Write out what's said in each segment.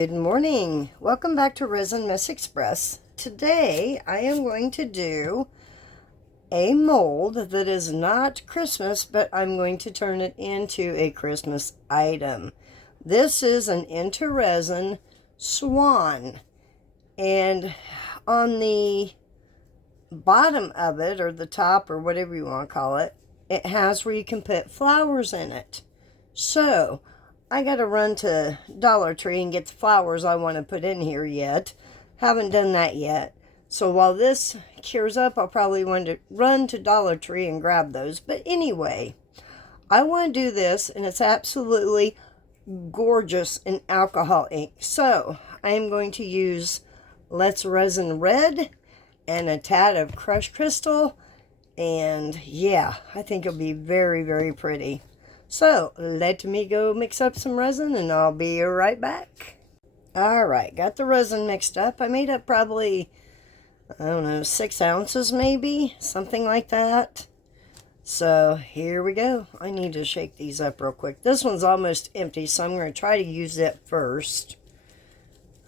Good morning. Welcome back to Resin Mess Express. Today I am going to do a mold that is not Christmas, but I'm going to turn it into a Christmas item. This is an Into Resin swan, and on the bottom of it, or the top, or whatever you want to call it, it has where you can put flowers in it. So I gotta run to Dollar Tree and get the flowers I want to put in here yet. Haven't done that yet. So while this cures up, I'll probably want to run to Dollar Tree and grab those. But anyway, I want to do this, and it's absolutely gorgeous in alcohol ink. So I am going to use Let's Resin Red and a tad of crushed crystal. And yeah, I think it'll be very, very pretty. So, let me go mix up some resin and I'll be right back. Alright, got the resin mixed up. I made up probably, I don't know, 6 ounces maybe, something like that. So, here we go. I need to shake these up real quick. This one's almost empty, so I'm going to try to use it first.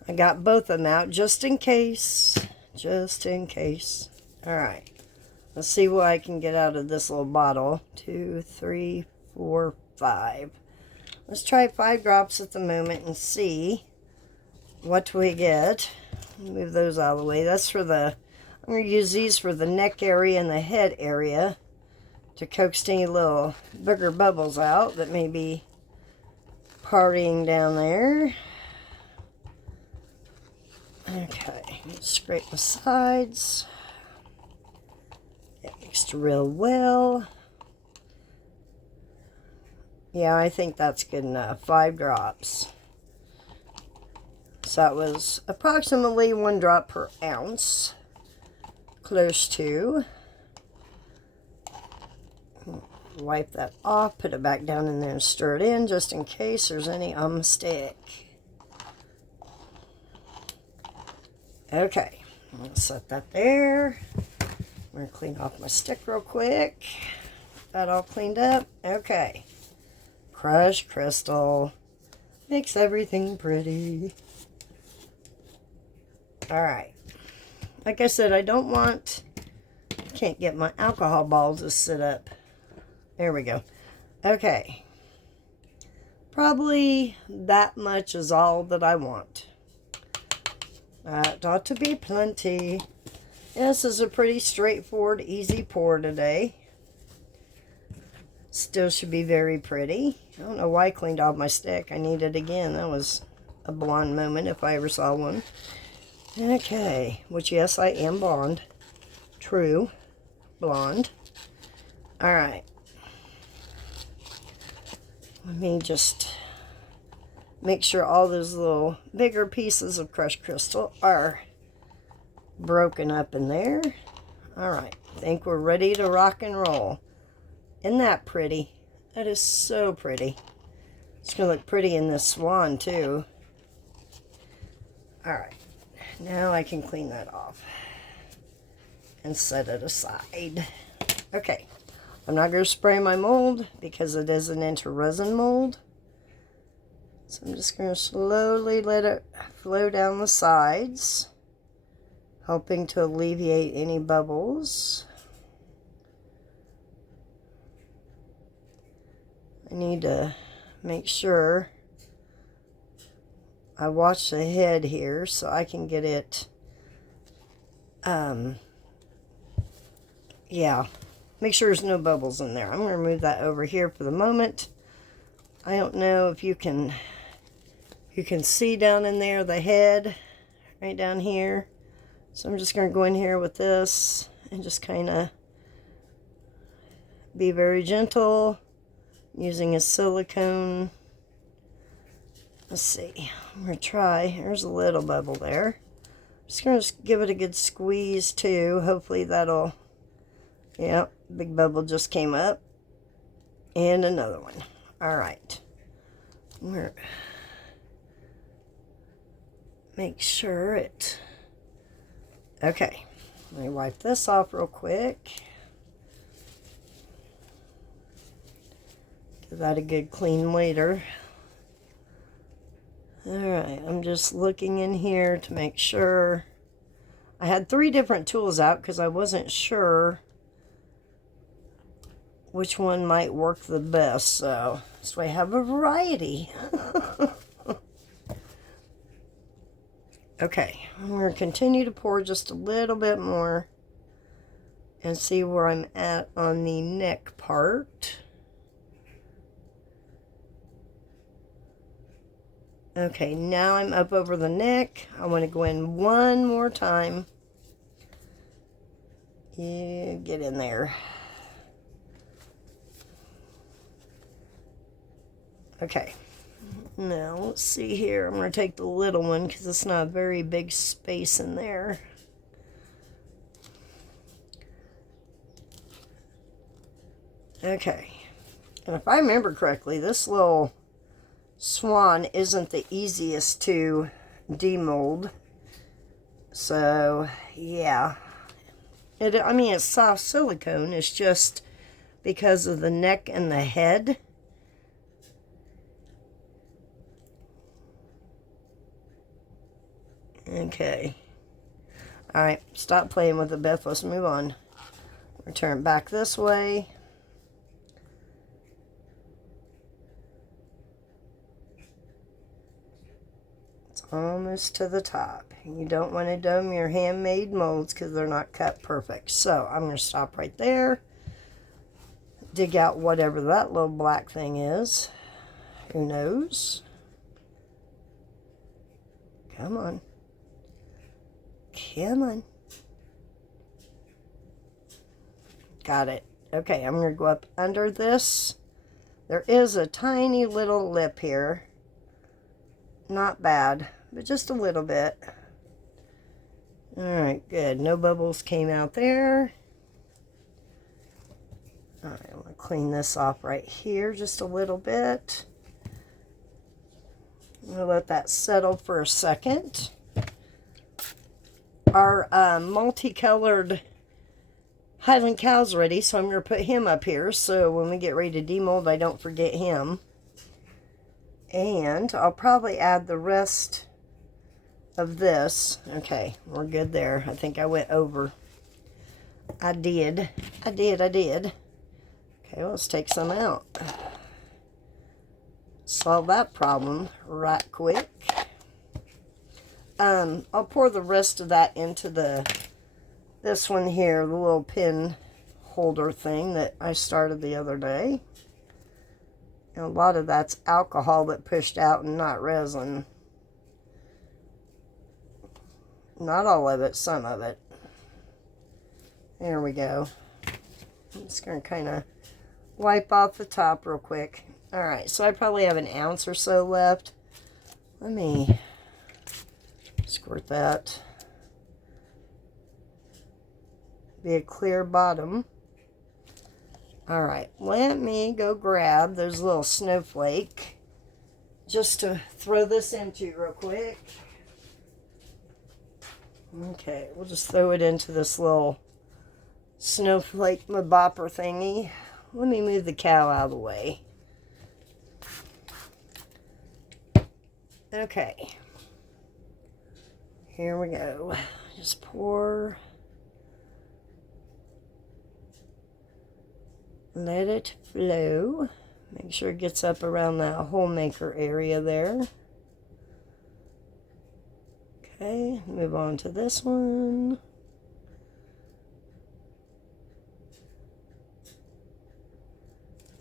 I got both of them out just in case. Just in case. Alright, let's see what I can get out of this little bottle. 2, 3, 4, 5. Let's try 5 drops at the moment and see what we get. Move those out of the way. That's for the, I'm going to use these for the neck area and the head area to coax any little booger bubbles out that may be partying down there. Okay, scrape the sides. Get mixed real well. Yeah, I think that's good enough. 5 drops. So that was approximately 1 drop per ounce. Close to. Wipe that off, put it back down in there and stir it in just in case there's any on the stick. Okay, I'm going to set that there. I'm going to clean off my stick real quick. That all cleaned up. Okay. Crushed crystal makes everything pretty. Alright. Like I said, I can't get my alcohol balls to sit up. There we go. Okay. Probably that much is all that I want. That ought to be plenty. This is a pretty straightforward, easy pour today. Still should be very pretty. I don't know why I cleaned off my stick. I need it again. That was a blonde moment if I ever saw one. Okay. Which, yes, I am blonde. True. Blonde. Alright. Let me just make sure all those little bigger pieces of crushed crystal are broken up in there. Alright. I think we're ready to rock and roll. Isn't that pretty? That is so pretty. It's going to look pretty in this swan, too. Alright. Now I can clean that off. And set it aside. Okay. I'm not going to spray my mold because it is an Into Resin mold. So I'm just going to slowly let it flow down the sides, helping to alleviate any bubbles. I need to make sure I watch the head here so I can get it, yeah, make sure there's no bubbles in there. I'm going to remove that over here for the moment. I don't know if you can see down in there the head, right down here. So I'm just going to go in here with this and just kind of be very gentle. Using a silicone. Let's see. I'm going to try. There's a little bubble there. I'm just going to give it a good squeeze too. Hopefully that'll... Yep, big bubble just came up. And another one. Alright. Make sure it... Okay. Let me wipe this off real quick. Give that a good clean later. Alright, I'm just looking in here to make sure. I had 3 different tools out because I wasn't sure which one might work the best, so I have a variety. Okay, I'm going to continue to pour just a little bit more and see where I'm at on the neck part. Okay, now I'm up over the neck. I want to go in one more time. Yeah, get in there. Okay, now let's see here. I'm going to take the little one because it's not a very big space in there. Okay, and if I remember correctly, this little swan isn't the easiest to demold. So, yeah. I mean, it's soft silicone. It's just because of the neck and the head. Okay. Alright, stop playing with it, Beth. Let's move on. Return it back this way. It's almost to the top. You don't want to dome your handmade molds because they're not cut perfect. So I'm going to stop right there. Dig out whatever that little black thing is. Who knows? Come on. Come on. Got it. Okay, I'm going to go up under this. There is a tiny little lip here. Not bad, but just a little bit. Alright, good. No bubbles came out there. Alright, I'm going to clean this off right here just a little bit. I'm going to let that settle for a second. Our multicolored Highland cow's ready, so I'm going to put him up here so when we get ready to demold, I don't forget him. And I'll probably add the rest of this. Okay, we're good there. I think I went over. I did. Okay, let's take some out. Solve that problem right quick. I'll pour the rest of that into this one here, the little pin holder thing that I started the other day. And a lot of that's alcohol that pushed out and not resin. Not all of it, some of it. There we go. I'm just going to kind of wipe off the top real quick. Alright, so I probably have an ounce or so left. Let me squirt that. Be a clear bottom. Alright, let me go grab those little snowflake just to throw this into real quick. Okay, we'll just throw it into this little snowflake bopper thingy. Let me move the cow out of the way. Okay, here we go. Just pour. Let it flow. Make sure it gets up around that hole maker area there. Okay, move on to this one.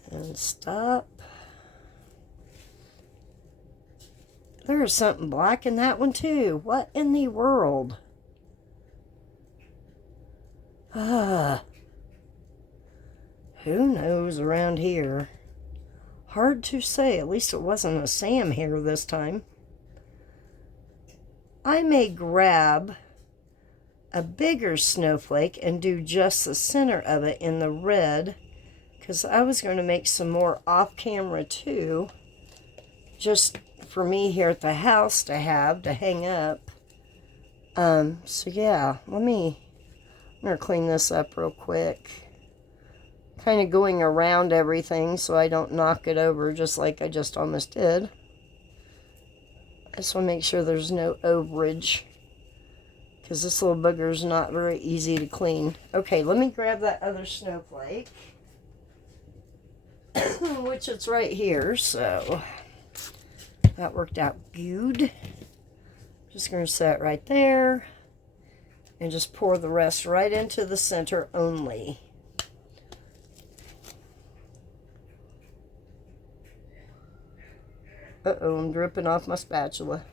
And stop. There's something black in that one too. What in the world? Who knows around here? Hard to say. At least it wasn't a Sam here this time. I may grab a bigger snowflake and do just the center of it in the red, because I was going to make some more off camera too, just for me here at the house to have to hang up. So yeah, I'm going to clean this up real quick. Kind of going around everything so I don't knock it over just like I just almost did. I just want to make sure there's no overage, because this little booger is not very easy to clean. Okay, let me grab that other snowflake, which it's right here, so that worked out good. Just going to set it right there and just pour the rest right into the center only. Uh-oh, I'm dripping off my spatula.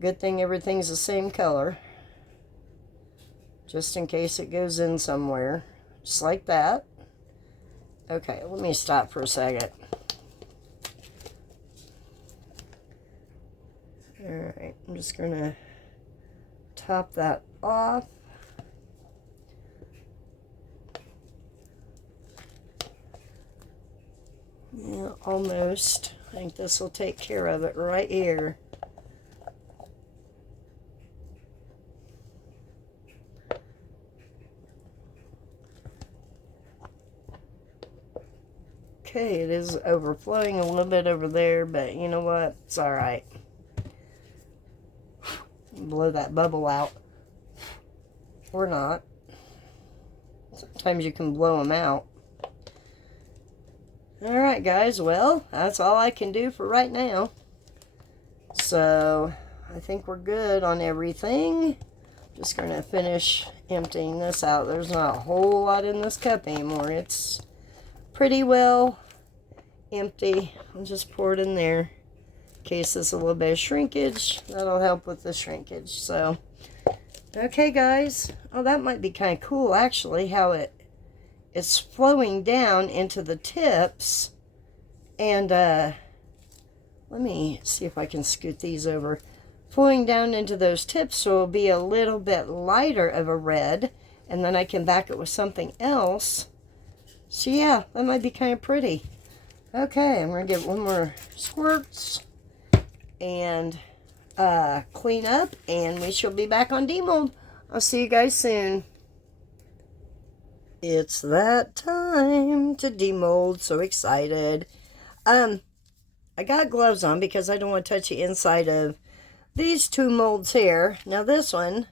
Good thing everything's the same color, just in case it goes in somewhere. Just like that. Okay, let me stop for a second. Alright, I'm just going to top that off. Yeah, almost. I think this will take care of it right here. Okay, it is overflowing a little bit over there, but you know what? It's alright. Blow that bubble out. Or not. Sometimes you can blow them out. Alright guys, well, that's all I can do for right now. So, I think we're good on everything. Just going to finish emptying this out. There's not a whole lot in this cup anymore. It's pretty well empty. I'll just pour it in there. In case there's a little bit of shrinkage, that'll help with the shrinkage. So, okay guys. Oh, that might be kind of cool actually, how it's flowing down into the tips, and let me see if I can scoot these over. Flowing down into those tips, so it'll be a little bit lighter of a red, and then I can back it with something else. So yeah, that might be kind of pretty. Okay, I'm going to give one more squirts and clean up, and we shall be back on demold. I'll see you guys soon. It's that time to demold. So excited. I got gloves on because I don't want to touch the inside of these two molds here. Now this one,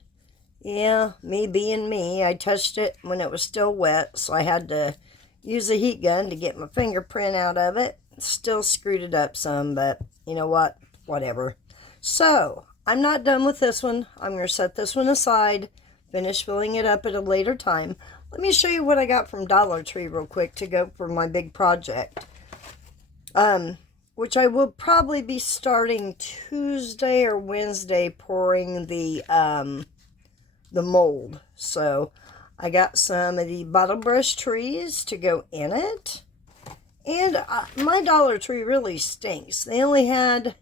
yeah, me being me, I touched it when it was still wet, so I had to use a heat gun to get my fingerprint out of it. Still screwed it up some, but you know what? Whatever. So, I'm not done with this one. I'm going to set this one aside, finish filling it up at a later time. Let me show you what I got from Dollar Tree real quick to go for my big project. Which I will probably be starting Tuesday or Wednesday pouring the mold. So, I got some of the bottle brush trees to go in it. And my Dollar Tree really stinks. They only had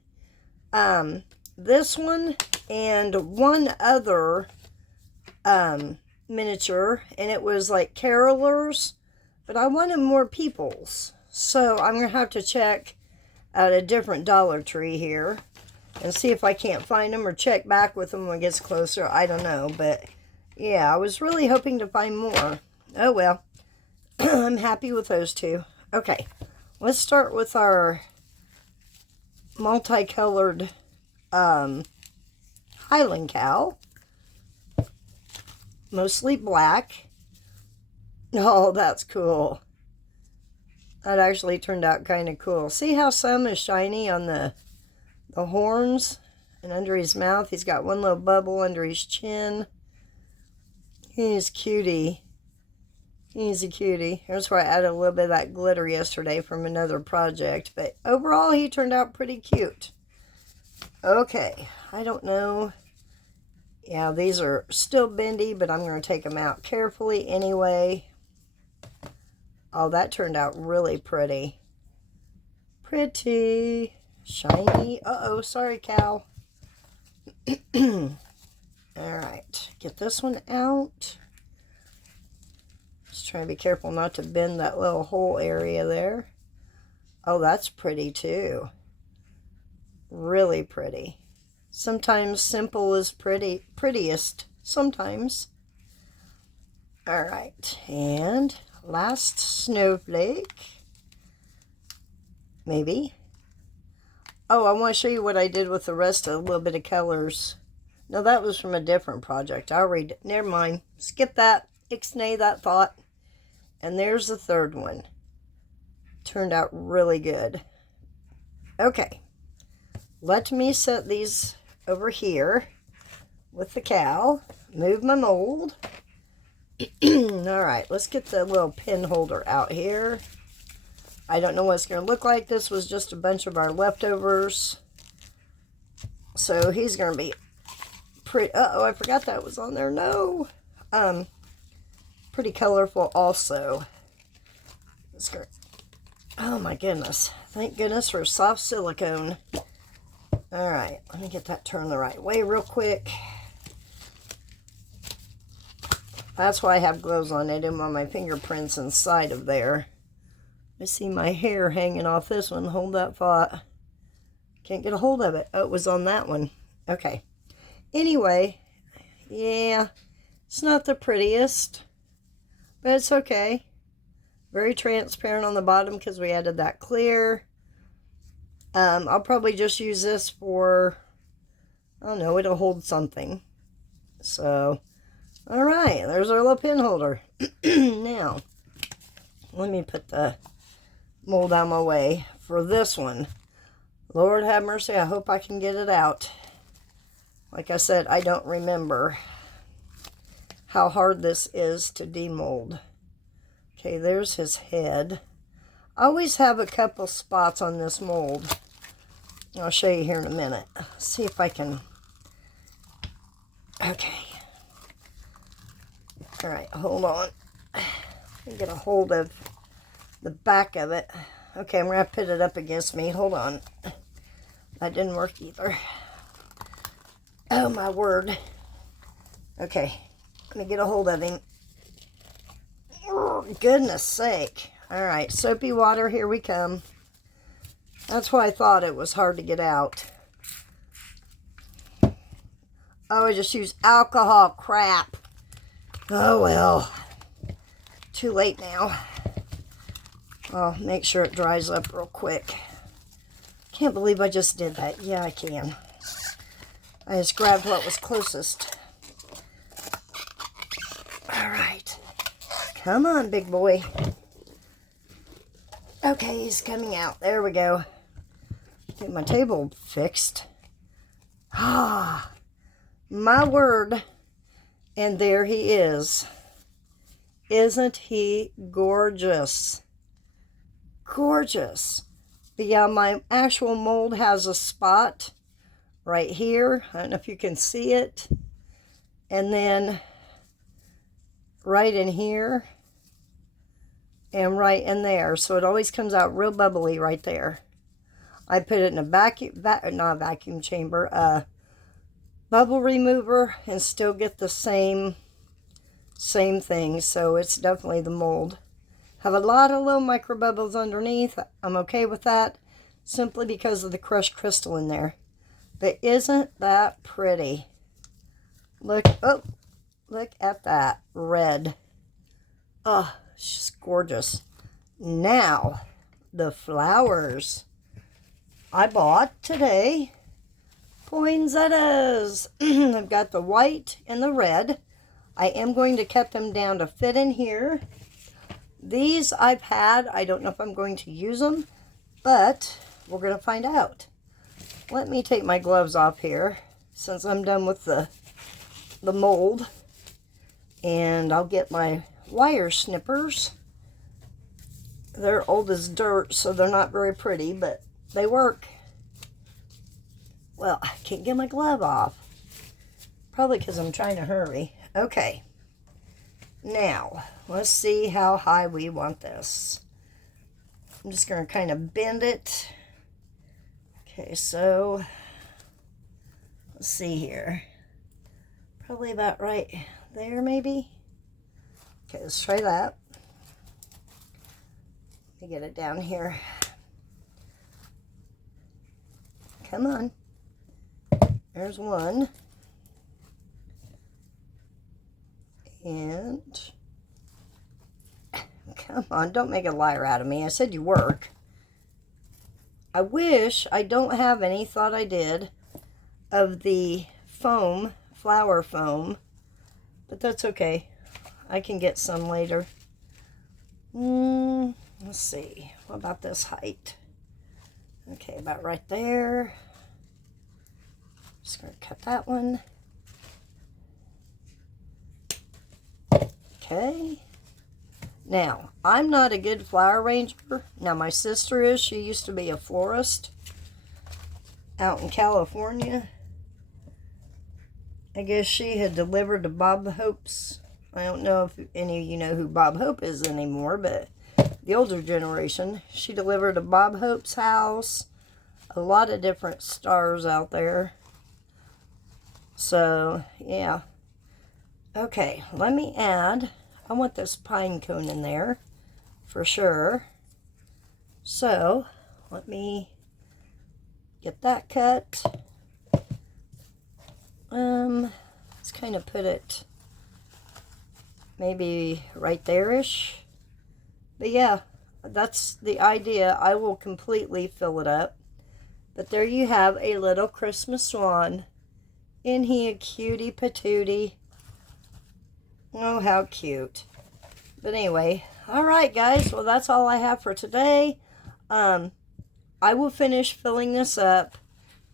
this one and one other miniature, and it was like carolers, but I wanted more peoples, so I'm gonna have to check out a different Dollar Tree here and see if I can't find them, or check back with them when it gets closer. I don't know, but yeah, I was really hoping to find more. Oh well. I'm happy with those two. Okay, let's start with our multicolored Highland cow. Mostly black. Oh, that's cool. That actually turned out kind of cool. See how some is shiny on the horns and under his mouth? He's got one little bubble under his chin. He's cutie. He's a cutie. Here's where I added a little bit of that glitter yesterday from another project. But overall, he turned out pretty cute. Okay. I don't know. Yeah, these are still bendy, but I'm going to take them out carefully anyway. Oh, that turned out really pretty. Pretty. Shiny. Uh-oh, sorry, cow. Alright, get this one out. Just trying to be careful not to bend that little hole area there. Oh, that's pretty too. Really pretty. Sometimes simple is prettiest. Sometimes. Alright, and last snowflake. Maybe. Oh, I want to show you what I did with the rest of a little bit of colors. No, that was from a different project. I'll read it. Never mind. Skip that. Ixnay that thought. And there's the third one. Turned out really good. Okay. Let me set these over here with the cow. Move my mold. Alright, let's get the little pin holder out here. I don't know what it's going to look like. This was just a bunch of our leftovers. So he's going to be pretty... Uh-oh, I forgot that was on there. No. Pretty colorful also. Oh my goodness. Thank goodness for soft silicone. Alright, let me get that turned the right way real quick. That's why I have gloves on. I didn't want my fingerprints inside of there. I see my hair hanging off this one. Hold that thought. Can't get a hold of it. Oh, it was on that one. Okay. Anyway, yeah, it's not the prettiest, but it's okay. Very transparent on the bottom because we added that clear. I'll probably just use this for, I don't know, it'll hold something. So, all right, there's our little pin holder. Now, let me put the mold out of my way for this one. Lord have mercy, I hope I can get it out. Like I said, I don't remember how hard this is to demold. Okay, there's his head. I always have a couple spots on this mold. I'll show you here in a minute. See if I can... Okay. Alright, hold on. Let me get a hold of the back of it. Okay, I'm going to put it up against me. Hold on. That didn't work either. Oh, my word. Okay, let me get a hold of him. Oh, goodness sake. Alright, soapy water, here we come. That's why I thought it was hard to get out. Oh, I just used alcohol. Crap. Oh, well. Too late now. I'll make sure it dries up real quick. Can't believe I just did that. Yeah, I can. I just grabbed what was closest. Alright. Come on, big boy. Okay, he's coming out. There we go. Get my table fixed. Ah, my word. And there he is. Isn't he gorgeous? Gorgeous. But yeah, my actual mold has a spot right here. I don't know if you can see it. And then right in here. And right in there. So it always comes out real bubbly right there. I put it in a not a vacuum chamber, bubble remover, and still get the same thing. So it's definitely the mold. Have a lot of little micro bubbles underneath. I'm okay with that, simply because of the crushed crystal in there. But isn't that pretty? Look, oh, look at that red. Oh, it's just gorgeous. Now, the flowers. I bought today poinsettias. I've got the white and the red. I am going to cut them down to fit in here. These I've had. I don't know if I'm going to use them, but we're going to find out. Let me take my gloves off here since I'm done with the mold. And I'll get my wire snippers. They're old as dirt, so they're not very pretty, but they work. Well, I can't get my glove off. Probably because I'm trying to hurry. Okay. Now, let's see how high we want this. I'm just going to kind of bend it. Okay, so let's see here. Probably about right there, maybe. Okay, let's try that. Let me get it down here. Come on. There's one. And come on, don't make a liar out of me. I said you work. I wish, I don't have any, thought I did, of the foam, flower foam, but that's okay. I can get some later. Let's see, what about this height? Okay, about right there. Just gonna cut that one. Okay. Now, I'm not a good flower arranger. Now, my sister is. She used to be a florist out in California. I guess she had delivered to Bob Hope's. I don't know if any of you know who Bob Hope is anymore, but the older generation. She delivered to Bob Hope's house. A lot of different stars out there. So, yeah. Okay, let me add, I want this pine cone in there for sure. So, let me get that cut. Let's kind of put it maybe right there-ish. But yeah, that's the idea. I will completely fill it up. But there you have a little Christmas swan. Isn't he a cutie patootie? Oh, how cute. But anyway, alright guys, well that's all I have for today. I will finish filling this up,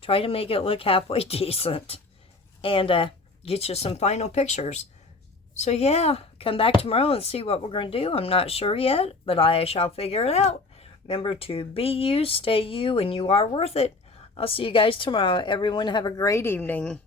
try to make it look halfway decent, and get you some final pictures. So yeah, come back tomorrow and see what we're going to do. I'm not sure yet, but I shall figure it out. Remember to be you, stay you, and you are worth it. I'll see you guys tomorrow. Everyone have a great evening.